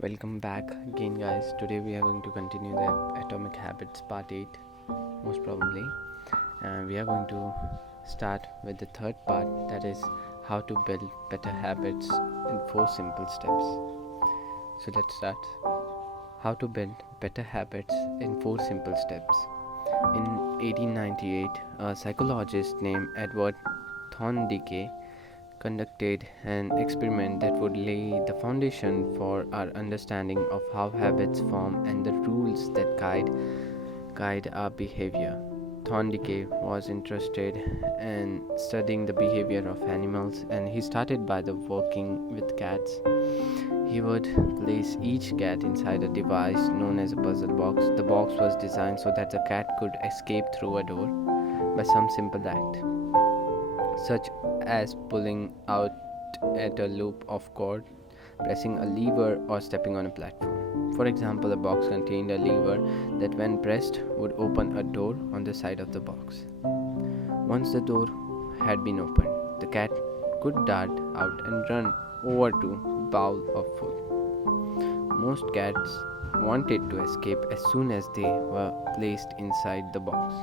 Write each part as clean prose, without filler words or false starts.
Welcome back again, guys. Today we are going to continue the Atomic Habits Part 8, most probably. And we are going to start with the third part, that is how to build better habits in 4 simple steps. So let's start. How to build better habits in 4 simple steps. In 1898, a psychologist named Edward Thorndike conducted an experiment that would lay the foundation for our understanding of how habits form and the rules that guide our behavior. Thorndike was interested in studying the behavior of animals, and he started by the working with cats. He would place each cat inside a device known as a puzzle box. The box was designed so that the cat could escape through a door by some simple act, such as pulling out at a loop of cord, pressing a lever, or stepping on a platform. For example, a box contained a lever that, when pressed, would open a door on the side of the box. Once the door had been opened, the cat could dart out and run over to a bowl of food. Most cats wanted to escape as soon as they were placed inside the box.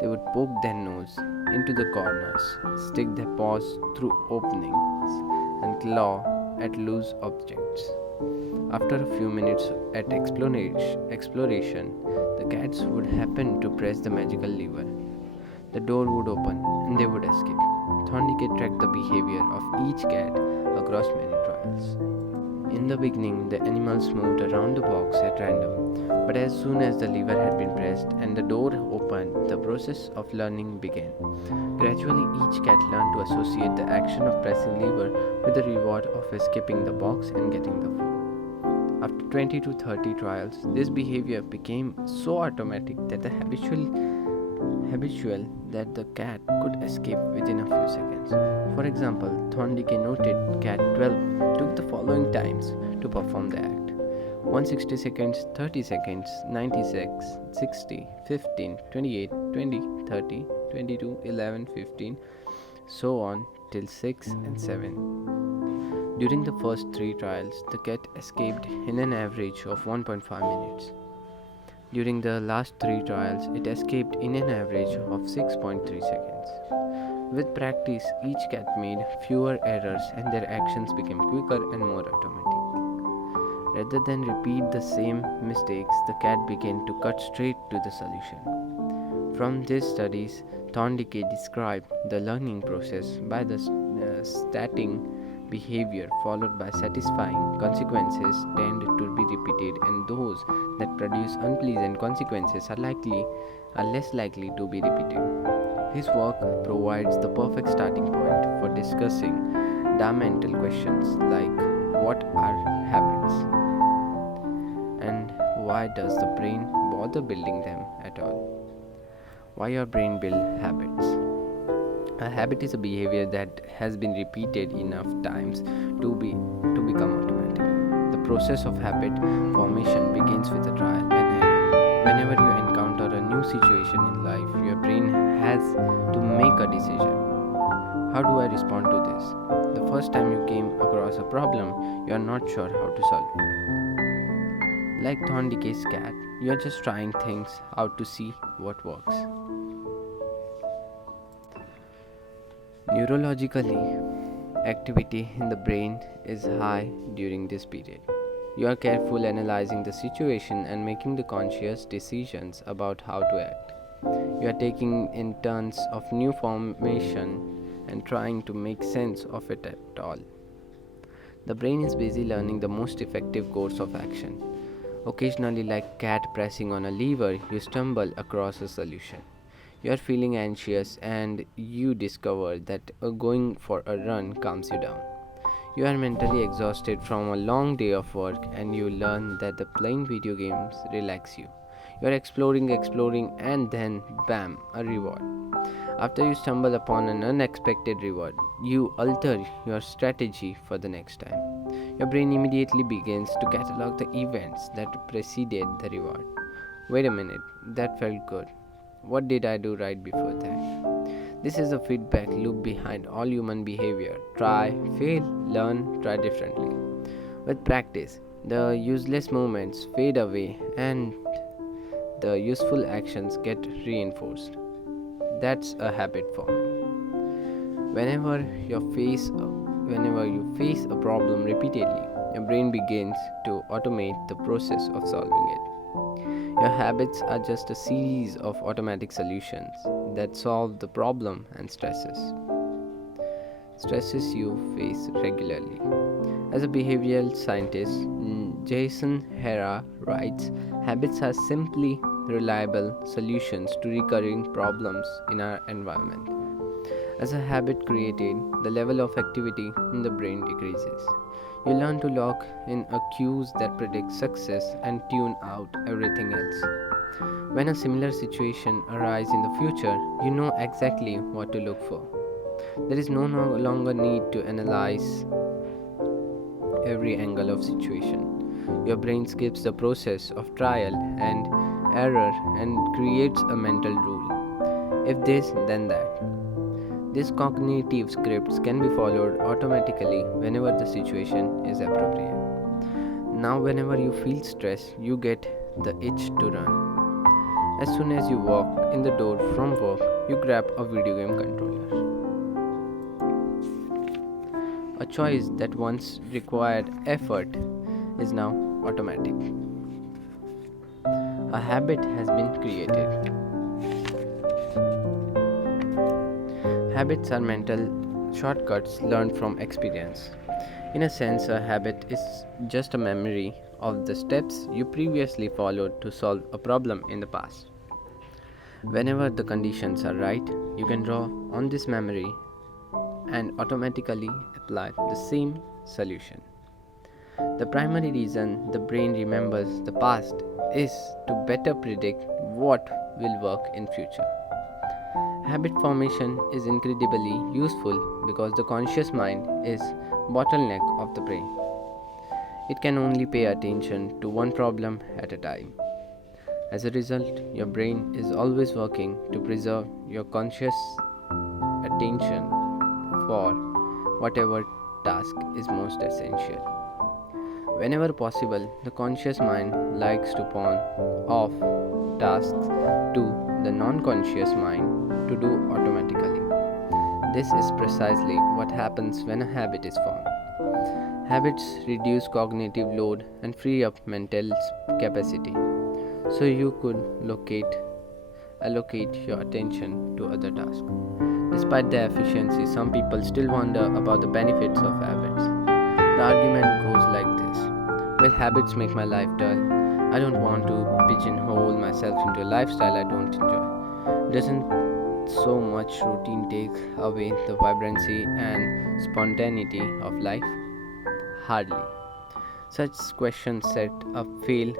They would poke their nose into the corners, stick their paws through openings, and claw at loose objects. After a few minutes at exploration, the cats would happen to press the magical lever. The door would open and they would escape. Thorndike tracked the behavior of each cat across many trials. In the beginning, the animals moved around the box at random, but as soon as the lever had been pressed and the door opened, the process of learning began. Gradually, each cat learned to associate the action of pressing lever with the reward of escaping the box and getting the food. After 20 to 30 trials, this behavior became so automatic that habitual that the cat could escape within a few seconds. For example, Thorndike noted cat 12 took the following times to perform the act: 160 seconds, 30 seconds, 96, 60, 15, 28, 20, 30, 22, 11, 15, so on till 6 and 7. During the first 3 trials, the cat escaped in an average of 1.5 minutes. During the last 3 trials, it escaped in an average of 6.3 seconds. With practice, each cat made fewer errors and their actions became quicker and more automatic. Rather than repeat the same mistakes, the cat began to cut straight to the solution. From these studies, Thorndike described the learning process by the starting behavior followed by satisfying consequences tend to be repeated, and those that produce unpleasant consequences are less likely to be repeated. His work provides the perfect starting point for discussing fundamental questions like what are habits and why does the brain bother building them at all. Why your brain build habits? A habit is a behavior that has been repeated enough times to become automatic. The process of habit formation begins with a trial and error. Whenever you encounter a new situation in life, your brain has to make a decision. How do I respond to this? The first time you came across a problem, you are not sure how to solve it. Like Thorndike's cat, you are just trying things out to see what works. Neurologically, activity in the brain is high during this period. You are careful analyzing the situation and making the conscious decisions about how to act. You are taking in turns of new formation and trying to make sense of it at all. The brain is busy learning the most effective course of action. Occasionally, like cat pressing on a lever, you stumble across a solution. You are feeling anxious and you discover that going for a run calms you down. You are mentally exhausted from a long day of work and you learn that the playing video games relax you. You are exploring, and then bam, a reward. After you stumble upon an unexpected reward, you alter your strategy for the next time. Your brain immediately begins to catalog the events that preceded the reward. Wait a minute, that felt good. What did I do right before that? This is a feedback loop behind all human behavior. Try, fail, learn, try differently. With practice, The useless moments fade away and the useful actions get reinforced. That's a habit forming. Whenever you face a problem repeatedly, your brain begins to automate the process of solving it. Your habits are just a series of automatic solutions that solve the problem and stresses you face regularly. As a behavioral scientist, Jason Hera writes, habits are simply reliable solutions to recurring problems in our environment. As a habit created, the level of activity in the brain decreases. You learn to lock in a cues that predict success and tune out everything else. When a similar situation arises in the future, you know exactly what to look for. There is no longer need to analyze every angle of situation. Your brain skips the process of trial and error and creates a mental rule. If this, then that. These cognitive scripts can be followed automatically whenever the situation is appropriate. Now, whenever you feel stress, you get the itch to run. As soon as you walk in the door from work, you grab a video game controller. A choice that once required effort is now automatic. A habit has been created. Habits are mental shortcuts learned from experience. In a sense, a habit is just a memory of the steps you previously followed to solve a problem in the past. Whenever the conditions are right, you can draw on this memory and automatically apply the same solution. The primary reason the brain remembers the past is to better predict what will work in future. Habit formation is incredibly useful because the conscious mind is bottleneck of the brain. It can only pay attention to one problem at a time. As a result, your brain is always working to preserve your conscious attention for whatever task is most essential. Whenever possible, the conscious mind likes to pawn off tasks to the non-conscious mind to do automatically. This is precisely what happens when a habit is formed. Habits reduce cognitive load and free up mental capacity, so you could allocate your attention to other tasks. Despite their efficiency, some people still wonder about the benefits of habits. The argument goes like this: will habits make my life dull? I don't want to pigeonhole myself into a lifestyle I don't enjoy. Doesn't so much routine take away the vibrancy and spontaneity of life? Hardly. Such questions set a failed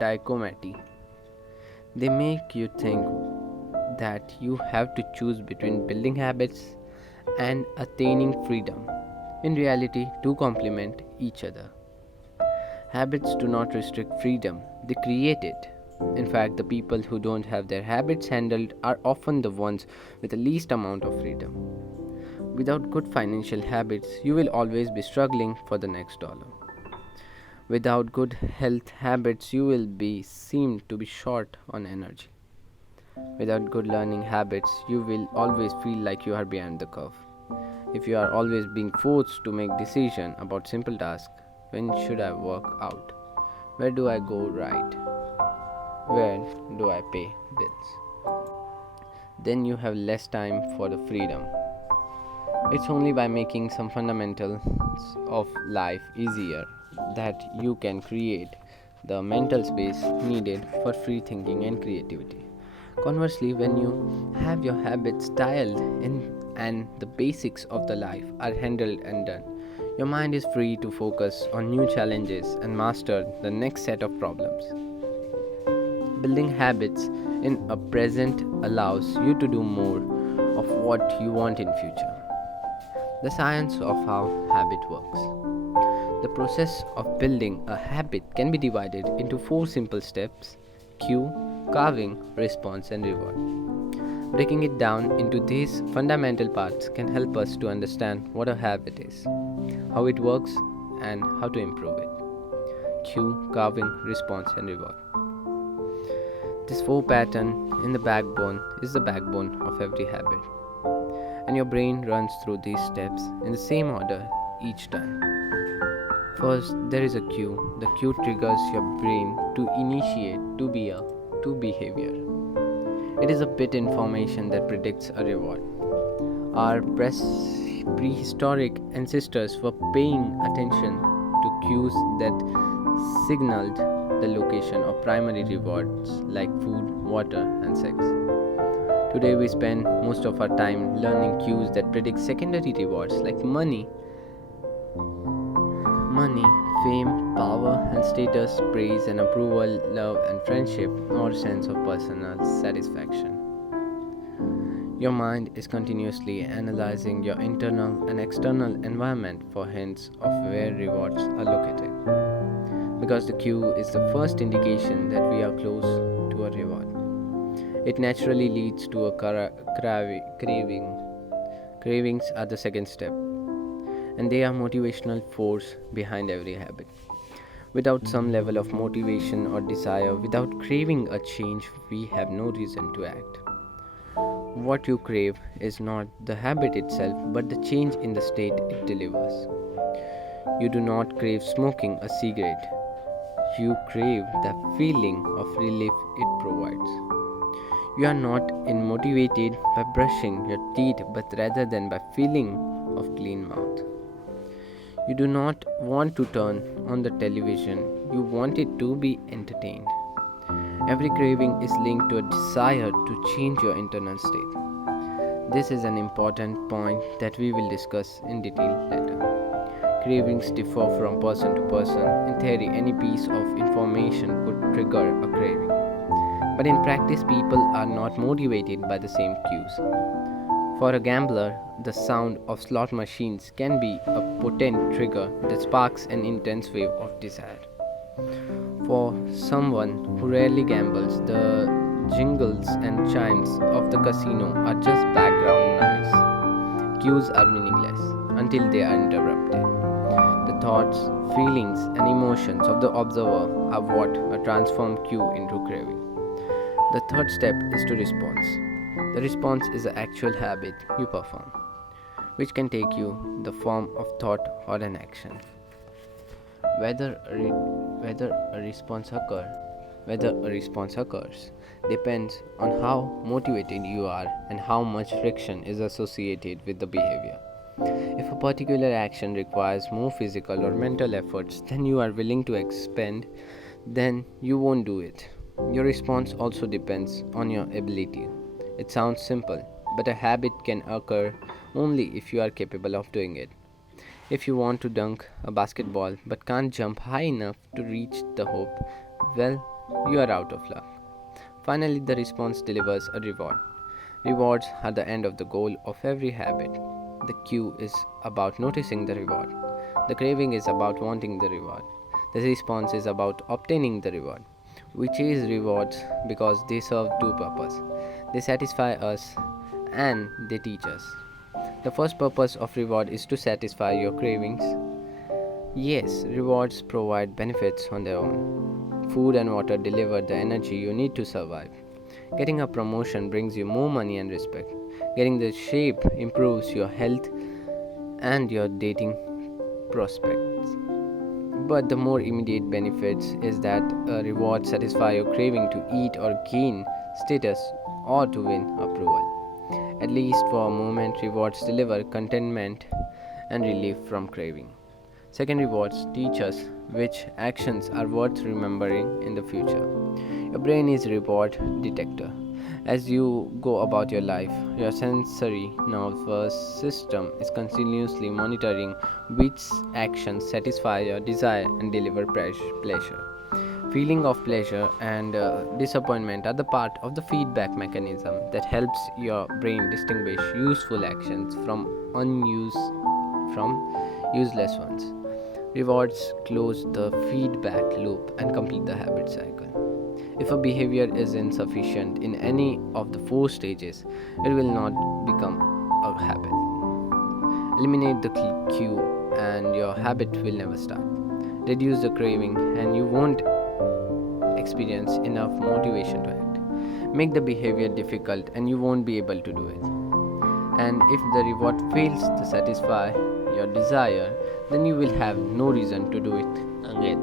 dichotomy. They make you think that you have to choose between building habits and attaining freedom. In reality, two complement each other. Habits do not restrict freedom, they create it. In fact, the people who don't have their habits handled are often the ones with the least amount of freedom. Without good financial habits, you will always be struggling for the next dollar. Without good health habits, you will be seem to be short on energy. Without good learning habits, you will always feel like you are behind the curve. If you are always being forced to make decisions about simple tasks, when should I work out? Where do I go right? Where do I pay bills? Then you have less time for the freedom. It's only by making some fundamentals of life easier that you can create the mental space needed for free thinking and creativity. Conversely, when you have your habits dialed in and the basics of the life are handled and done, your mind is free to focus on new challenges and master the next set of problems. Building habits in a present allows you to do more of what you want in future. The science of how habit works. The process of building a habit can be divided into 4 simple steps: cue, carving, response, and reward. Breaking it down into these fundamental parts can help us to understand what a habit is, how it works, and how to improve it. cue, carving, response, and reward. This four pattern in the backbone is the backbone of every habit, and your brain runs through these steps in the same order each time. First, there is a cue. The cue triggers your brain to initiate to behavior. It is a bit information that predicts a reward. Our prehistoric ancestors were paying attention to cues that signaled the location of primary rewards like food, water, and sex. Today we spend most of our time learning cues that predict secondary rewards like money, fame, power and status, praise and approval, love and friendship, or sense of personal satisfaction. Your mind is continuously analyzing your internal and external environment for hints of where rewards are located. Because the cue is the first indication that we are close to a reward, it naturally leads to a craving. Cravings are the second step, and they are motivational force behind every habit. Without some level of motivation or desire, without craving a change, we have no reason to act. What you crave is not the habit itself, but the change in the state it delivers. You do not crave smoking a cigarette, you crave the feeling of relief it provides. You are not motivated by brushing your teeth, but rather than by feeling of clean mouth. You do not want to turn on the television, you want it to be entertained. Every craving is linked to a desire to change your internal state. This is an important point that we will discuss in detail later. Cravings differ from person to person. In theory, any piece of information could trigger a craving. But in practice, people are not motivated by the same cues. For a gambler, the sound of slot machines can be a potent trigger that sparks an intense wave of desire. For someone who rarely gambles, the jingles and chimes of the casino are just background noise. Cues are meaningless until they are interrupted. The thoughts, feelings, and emotions of the observer are what transform cue into craving. The third step is to response. The response is the actual habit you perform, which can take you the form of thought or an action. Whether a response occurs depends on how motivated you are and how much friction is associated with the behavior. If a particular action requires more physical or mental efforts than you are willing to expend, then you won't do it. Your response also depends on your ability. It sounds simple, but a habit can occur only if you are capable of doing it. If you want to dunk a basketball but can't jump high enough to reach the hoop, well, you are out of luck. Finally, the response delivers a reward. Rewards are the end of the goal of every habit. The cue is about noticing the reward. The craving is about wanting the reward. The response is about obtaining the reward. We chase rewards because they serve two purposes. They satisfy us and they teach us. The first purpose of reward is to satisfy your cravings. Yes, rewards provide benefits on their own. Food and water deliver the energy you need to survive. Getting a promotion brings you more money and respect. Getting the shape improves your health and your dating prospects. But the more immediate benefits is that rewards satisfy your craving to eat or gain status or to win approval. At least for a moment, rewards deliver contentment and relief from craving. Second, rewards teach us which actions are worth remembering in the future. Your brain is a reward detector. As you go about your life, your sensory nervous system is continuously monitoring which actions satisfy your desire and deliver pleasure. Feeling of pleasure and disappointment are the part of the feedback mechanism that helps your brain distinguish useful actions from useless ones. Rewards close the feedback loop and complete the habit cycle. If a behavior is insufficient in any of the four stages, it will not become a habit. Eliminate the cue and your habit will never start. reduce the craving, and you won't experience enough motivation to act. Make the behavior difficult, and you won't be able to do it. And if the reward fails to satisfy your desire, then you will have no reason to do it again.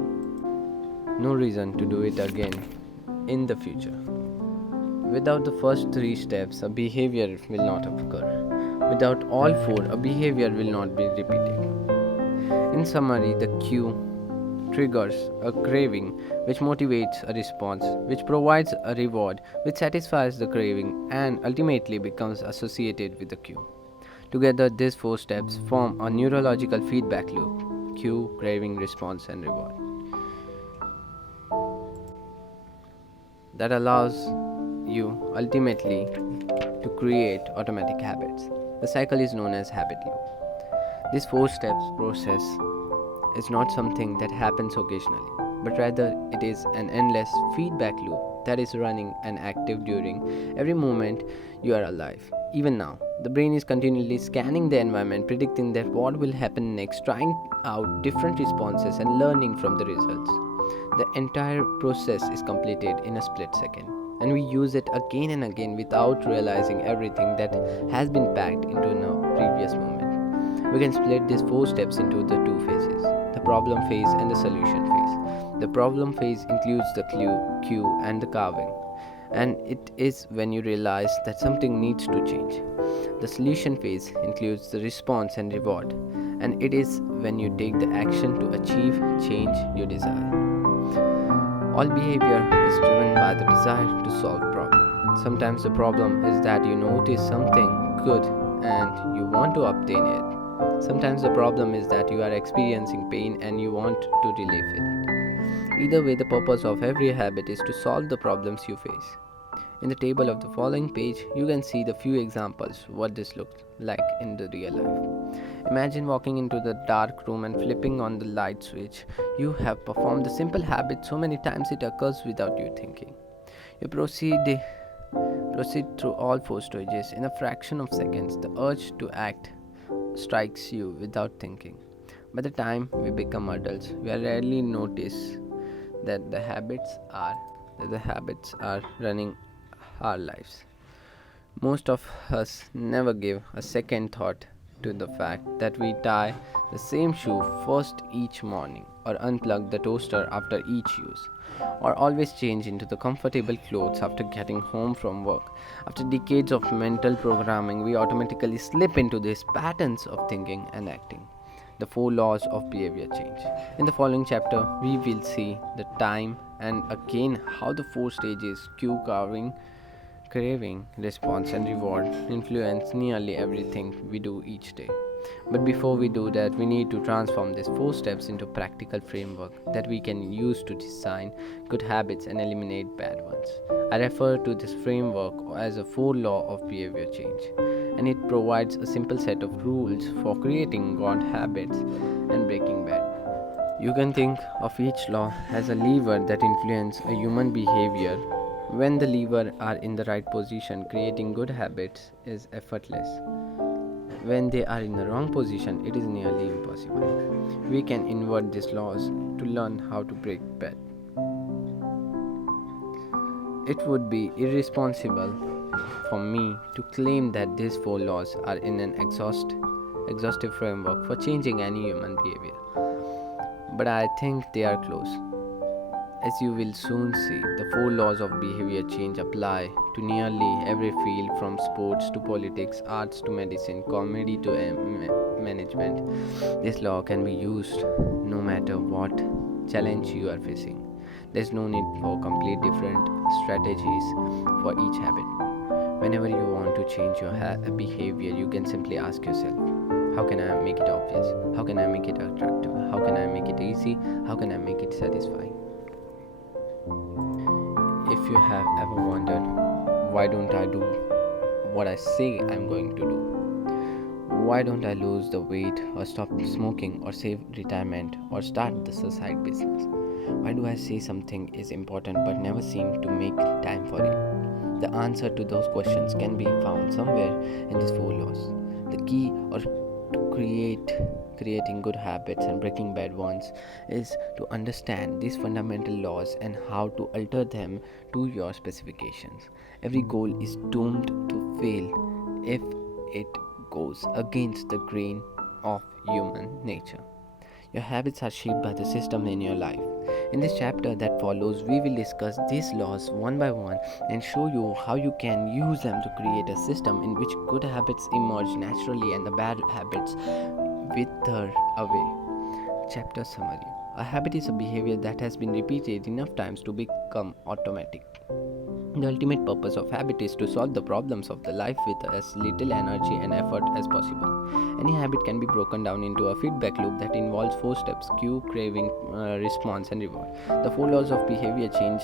No reason to do it again in the future. Without the first 3 steps, a behavior will not occur. Without all 4, a behavior will not be repeated. In summary, the cue triggers a craving, which motivates a response, which provides a reward, which satisfies the craving, and ultimately becomes associated with the cue. Together, these 4 steps form a neurological feedback loop: cue, craving, response, and reward, that allows you ultimately to create automatic habits. The cycle is known as habit loop. This 4 steps process is not something that happens occasionally, but rather it is an endless feedback loop that is running and active during every moment you are alive. Even now, the brain is continually scanning the environment, predicting that what will happen next, trying out different responses and learning from the results. The entire process is completed in a split second, and we use it again and again without realizing everything that has been packed into a previous moment. We can split these 4 steps into the 2 phases: the problem phase and the solution phase. The problem phase includes the cue, and the carving, and it is when you realize that something needs to change. The solution phase includes the response and reward, and it is when you take the action to achieve change you desire. All behavior is driven by the desire to solve problem. Sometimes the problem is that you notice something good and you want to obtain it. Sometimes the problem is that you are experiencing pain and you want to relieve it. Either way, the purpose of every habit is to solve the problems you face. In the table of the following page, you can see the few examples what this looks like in the real life. Imagine walking into the dark room and flipping on the light switch. You have performed the simple habit so many times it occurs without you thinking. You proceed through all 4 stages in a fraction of seconds. The urge to act strikes you without thinking. By the time we become adults, we rarely notice that the habits are running our lives. Most of us never give a second thought to the fact that we tie the same shoe first each morning, or unplug the toaster after each use, or always change into the comfortable clothes after getting home from work. After decades of mental programming, we automatically slip into these patterns of thinking and acting. The 4 laws of behavior change. In the following chapter, we will see the time and again how the 4 stages: cue, carving, craving, response, and reward influence nearly everything we do each day. But before we do that, we need to transform these 4 steps into practical framework that we can use to design good habits and eliminate bad ones. I refer to this framework as a 4 law of behavior change, and it provides a simple set of rules for creating good habits and breaking bad. You can think of each law as a lever that influences a human behavior. When the levers are in the right position, creating good habits is effortless. When they are in the wrong position, it is nearly impossible. We can invert these laws to learn how to break bad. It would be irresponsible for me to claim that these 4 laws are in an exhaustive framework for changing any human behavior, but I think they are close. As you will soon see, the 4 laws of behavior change apply to nearly every field, from sports to politics, arts to medicine, comedy to management. This law can be used no matter what challenge you are facing. There is no need for complete different strategies for each habit. Whenever you want to change your behavior, you can simply ask yourself, how can I make it obvious? How can I make it attractive? How can I make it easy? How can I make it satisfying? If you have ever wondered, why don't I do what I say I'm going to do? Why don't I lose the weight, or stop smoking, or save retirement, or start the side business? Why do I say something is important but never seem to make time for it? The answer to those questions can be found somewhere in these 4 laws. The key to creating good habits and breaking bad ones is to understand these fundamental laws and how to alter them to your specifications. Every goal is doomed to fail if it goes against the grain of human nature. Your habits are shaped by the system in your life. In this chapter that follows, we will discuss these laws one by one and show you how you can use them to create a system in which good habits emerge naturally and the bad habits wither away. Chapter summary. A habit is a behavior that has been repeated enough times to become automatic. The ultimate purpose of habit is to solve the problems of the life with as little energy and effort as possible. Any habit can be broken down into a feedback loop that involves 4 steps: cue, craving, response, and reward. The 4 laws of behavior change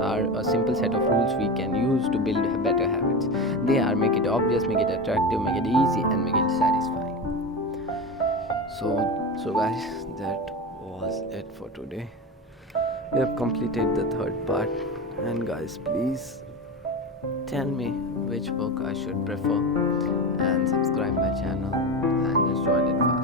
are a simple set of rules we can use to build better habits. They are: make it obvious, make it attractive, make it easy, and make it satisfying. So guys, that was it for today. We have completed the third part, and guys, please tell me which book I should prefer and subscribe my channel and just join it fast.